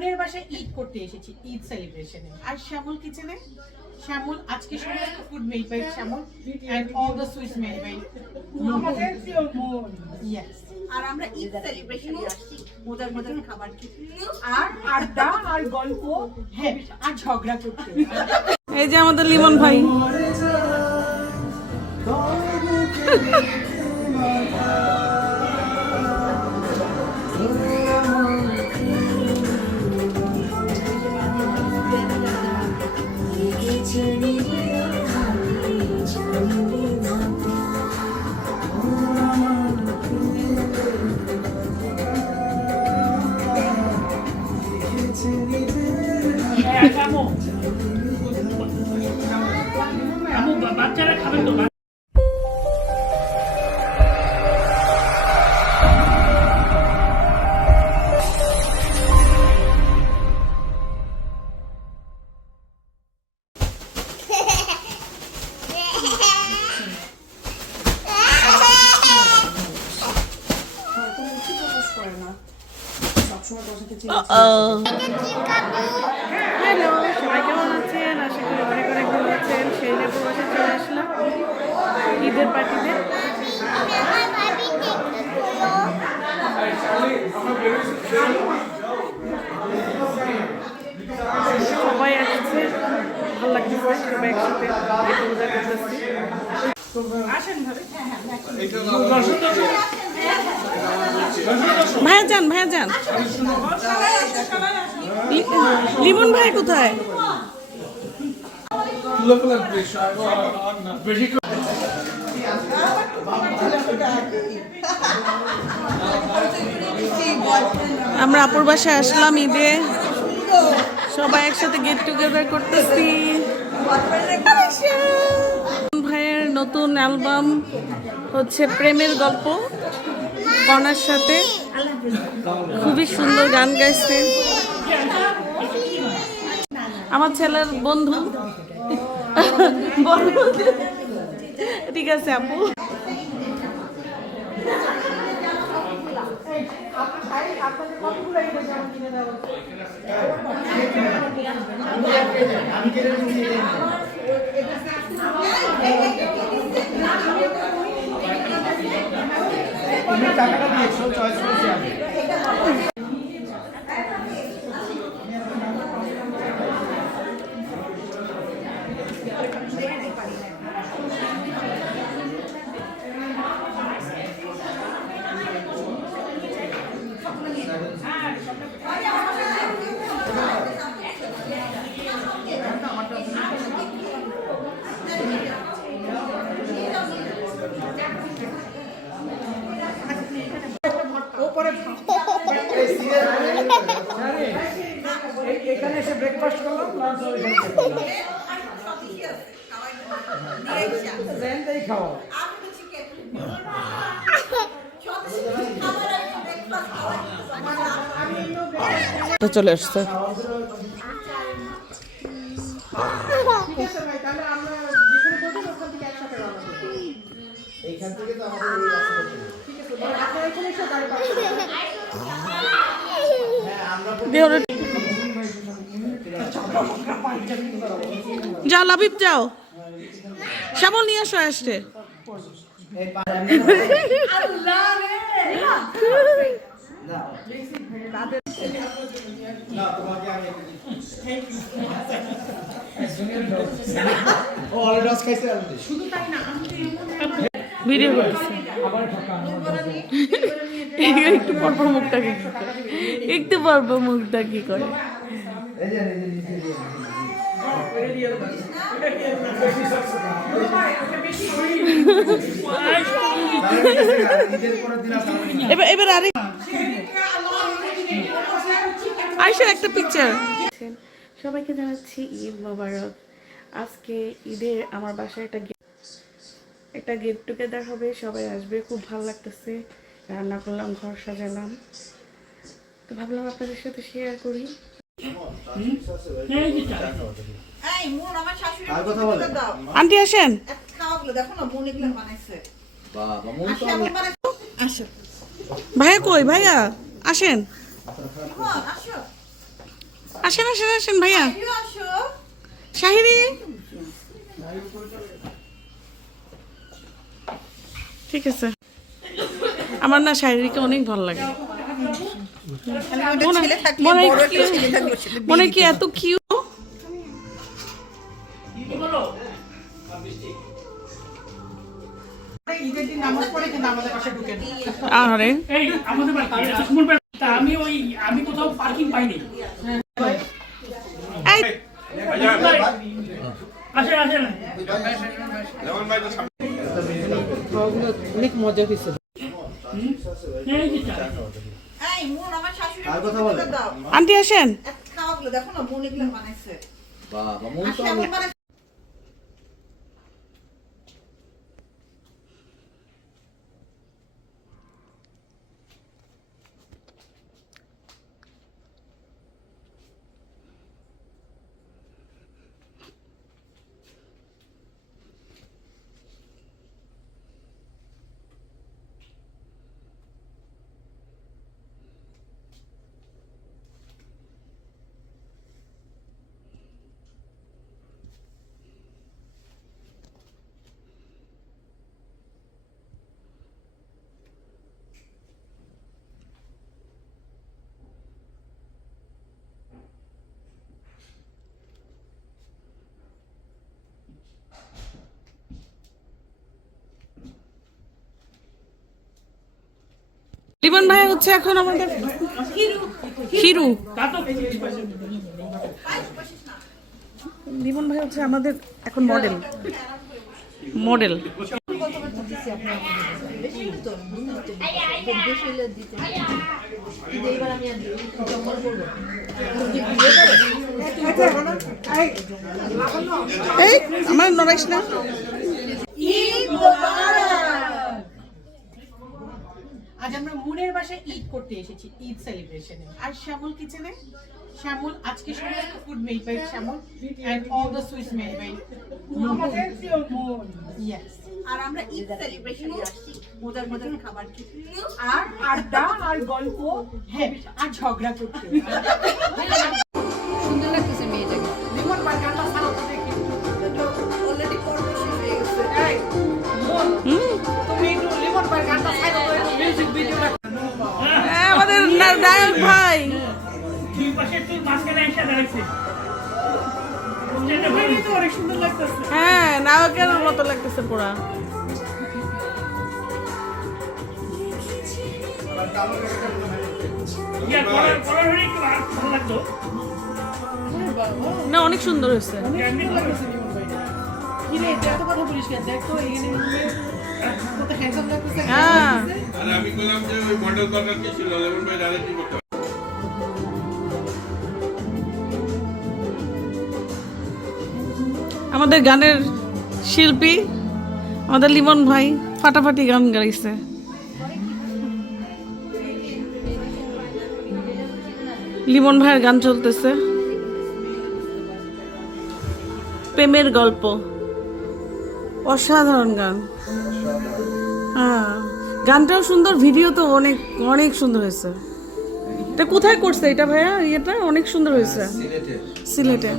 বোনের বাসায় ঈদ করতে এসেছি, ঈদ সেলিব্রেশনে। আর শ্যামল কিচেনে, শ্যামল আজকে সমস্ত food made by Shyamal and all the sweets made by আমাদের প্রিয় মন। ইয়েস, আর আমরা ঈদ সেলিব্রেশনে আসছি, মজার মজার খাবার খেতে আর আড্ডা আর গল্প, হ্যাঁ, আর ঝগড়া করতে। এই যে আমাদের লিমন ভাই। বাচ্চারা খাবে তো। হ্যালো, সবাই কেমন আছেন? আশা করি অনেক অনেক ভালো আছেন। সেই নেবো বসে চলে আসলাম ঈদের পার্টিতে। সবাই আসছে, ভালো লাগতেছে, সবাই একসাথে পূজা করতেছি। আসেন ভাবে, ভাইয়া যান, ভাইয়া যান। লিমন ভাই কোথায়? আমরা আপুর বাসায় আসলাম ঈদে, সবাই একসাথে গেট টুগেদার করতেছি। ভাইয়ের নতুন অ্যালবাম হচ্ছে প্রেমের গল্প, কনার সাথে খুবই সুন্দর গান গাইছে। আমার ছেলের বন্ধু, ঠিক আছে আপু। এখানে এসে ব্রেকফাস্ট করলাম, লাঞ্চ খাওয়া। চলে আসছে। যাও লাবিব, যাও, শ্যামল নিয়ে আসো আসছে। ভিডিও করতেছে, একটু পরপর মুখটা কি করে, একটু পরপর মুখটা কি করে। এবার আরেক আয়শা একটা পিকচার। সবাইকে জানাচ্ছি ঈদ মোবারক। আজকে ঈদে আমার বাসায় একটা গেট টুগেদার হবে, সবাই আসবে, খুব ভালো লাগতেছে। রান্না করলাম, ঘর সাজালাম, তো ভাবলাম আপনাদের সাথে শেয়ার করি। আন্টি আসেন, ভাইয়া কই? ভাইয়া আসেন। আসেন আসেন আসেন ভাইয়া শাহিরি ঠিক আছে আমার না শাহিরিকে অনেক ভালো লাগে মনে কি এত কিউ আরে আমি কোথাও পার্কিং পাইনি। এই আসেন আসেন। অনেক মজা হয়েছে এই মন আমার শাশুড়ি দাও আন্টি আসেন খাওয়াগুলো দেখো না মন এগুলো বানাইছে বাবা মন আর তো কেমন বানাইছে লিমন ভাই হচ্ছে এখন আমাদের হিরু লিমন ভাই হচ্ছে আমাদের এখন মডেল মডেল এই আমার নড়াইস না আজ আমরা মুনের বাসায় ঈদ করতে এসেছি, ঈদ সেলিব্রেশনে। আর শ্যামল কিচেনে শ্যামল আজকে সমস্ত food made by Shyamal and all the sweets made by আমাদের প্রিয় মন। ইয়েস। আর আমরা ঈদ সেলিব্রেশনে আসছি মজার মজার খাবার খেতে আর আড্ডা আর গল্প, হ্যাঁ, আর ঝগড়া করতে। সুন্দর লাগতেছে মেয়েটাকে। লিমন ভাই গানটা ছাড়ো তো দেখি। অলরেডি পর্ব শেষ হয়ে গেছে এই মন, তুমি একটু লিমন ভাই গানটা ছাড়ো তো, একটু মিউজিক ভিডিওটা। আমাদের নায়ক ভাই দুই পাশে তুই মাঝখানে এসে দাঁড়াইছে। তো অনেক সুন্দর লাগতেছে। হ্যাঁ নায়কের মতো লাগতেছে পুরা ইয়া কলার হলে একটু আর ভালো লাগতো। না অনেক সুন্দর হয়েছে এমনি লাগতেছে লিমন ভাই। কি রে, এটা এত কথা বলিস কেন? দেখ তো এখানে কত হ্যান্ডসাম লাগতেছে। হ্যাঁ আরে আমি বললাম যে ওই মডেল দরকার কি ছিল লেমন ভাই ডাইরেক্ট কি করতে আমাদের গানের শিল্পী আমাদের লিমন ভাই ফাটাফাটি গান গাইছে লিমন ভাইয়ের গান চলতেছে প্রেমের গল্প অসাধারণ গান হ্যাঁ গানটাও সুন্দর ভিডিও তো অনেক অনেক সুন্দর হয়েছে এটা কোথায় করছে এটা ভাইয়া এটা অনেক সুন্দর হয়েছে সিলেটে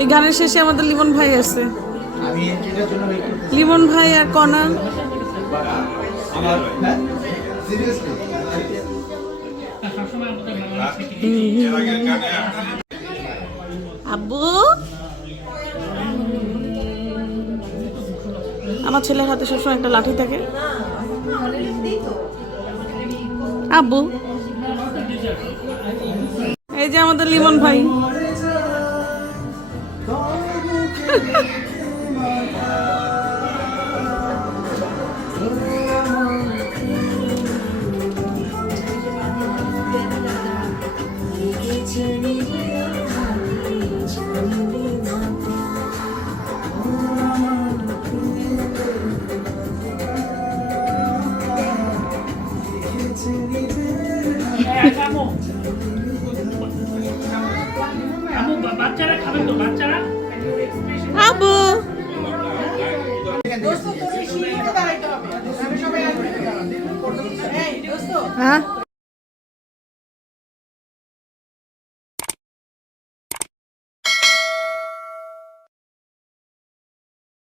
এই গানের শেষে আমাদের লিমন ভাই আছে আমি এটার জন্য ওয়েট করতেছি লিমন ভাই আর কনা আমার সিরিয়াসলি সবসময় আমাদের বাংলাদেশে এর আগের গানে আপনার আব্বু আমার ছেলের হাতে সবসময় একটা লাঠি থাকে আব্বু এই যে আমাদের লিমন ভাই আমু আমু বাচ্চারা খাবে তো বাচ্চারা আব্বু দোস্ত তোর এই সিঁড়িতে দাঁড়াইতে হবে। আমি সবাই আসবে। এই দোস্ত, হ্যাঁ